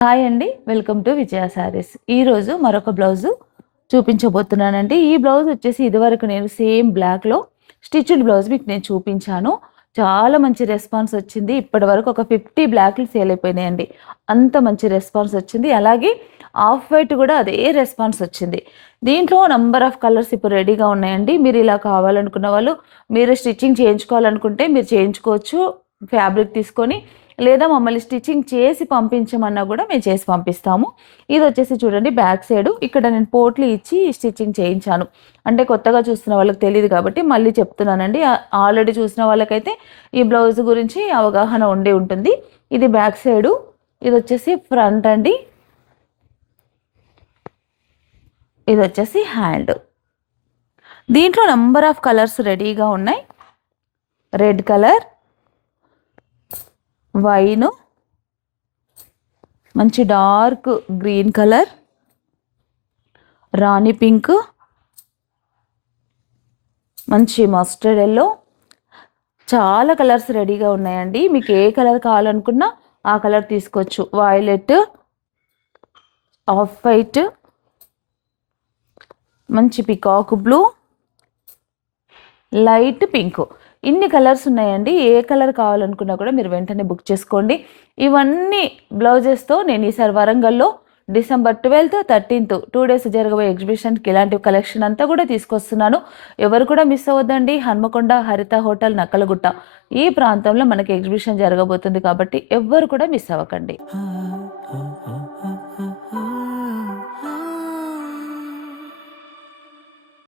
Hi అండి. Welcome to విజయ శారీస్. ఈరోజు మరొక బ్లౌజు చూపించబోతున్నానండి. ఈ బ్లౌజ్ వచ్చేసి ఇదివరకు నేను సేమ్ బ్లాక్‌లో స్టిచ్డ్ బ్లౌజ్ మీకు నేను చూపించాను. చాలా మంచి రెస్పాన్స్ వచ్చింది. ఇప్పటివరకు ఒక 50 బ్లాక్‌లు సేల్ అయిపోయినాయండి. అంత మంచి రెస్పాన్స్ వచ్చింది. అలాగే ఆఫ్ వైట్ కూడా అదే రెస్పాన్స్ వచ్చింది. దీంట్లో నంబర్ ఆఫ్ కలర్స్ ఇప్పుడు రెడీగా ఉన్నాయండి. మీరు ఇలా కావాలనుకున్న వాళ్ళు మీరు స్టిచ్చింగ్ చేయించుకోవాలనుకుంటే మీరు చేయించుకోవచ్చు ఫ్యాబ్రిక్ తీసుకొని. లేదా మమ్మల్ని స్టిచ్చింగ్ చేసి పంపించమన్నా కూడా మేము చేసి పంపిస్తాము. ఇది వచ్చేసి చూడండి బ్యాక్ సైడు ఇక్కడ నేను పోట్లీ ఇచ్చి స్టిచ్చింగ్ చేయించాను. అంటే కొత్తగా చూస్తున్న వాళ్ళకి తెలీదు కాబట్టి మళ్ళీ చెప్తున్నానండి. ఆల్రెడీ చూసిన వాళ్ళకైతే ఈ బ్లౌజ్ గురించి అవగాహన ఉండే ఉంటుంది. ఇది బ్యాక్ సైడు, ఇది వచ్చేసి ఫ్రంట్ అండి, ఇది వచ్చేసి హ్యాండ్. దీంట్లో నంబర్ ఆఫ్ కలర్స్ రెడీగా ఉన్నాయి. రెడ్ కలర్, వైన్, మంచి డార్క్ గ్రీన్ కలర్, రాణి పింక్, మంచి మస్టర్డ్ ఎల్లో, చాలా కలర్స్ రెడీగా ఉన్నాయండి. మీకు ఏ కలర్ కావాలనుకున్నా ఆ కలర్ తీసుకోవచ్చు. వైలెట్, ఆఫ్ వైట్, మంచి పికాక్ బ్లూ, లైట్ పింక్, ఇన్ని కలర్స్ ఉన్నాయండి. ఏ కలర్ కావాలనుకున్నా కూడా మీరు వెంటనే బుక్ చేసుకోండి. ఇవన్నీ బ్లౌజెస్తో నేను ఈసారి వరంగల్లో డిసెంబర్ 12th, 13th 2 days జరగబోయే ఎగ్జిబిషన్కి ఇలాంటి కలెక్షన్ అంతా కూడా తీసుకొస్తున్నాను. ఎవరు కూడా మిస్ అవ్వద్దండి. హన్మకొండ హరిత హోటల్ నక్కలగుట్ట ఈ ప్రాంతంలో మనకి ఎగ్జిబిషన్ జరగబోతుంది కాబట్టి ఎవ్వరు కూడా మిస్ అవ్వకండి.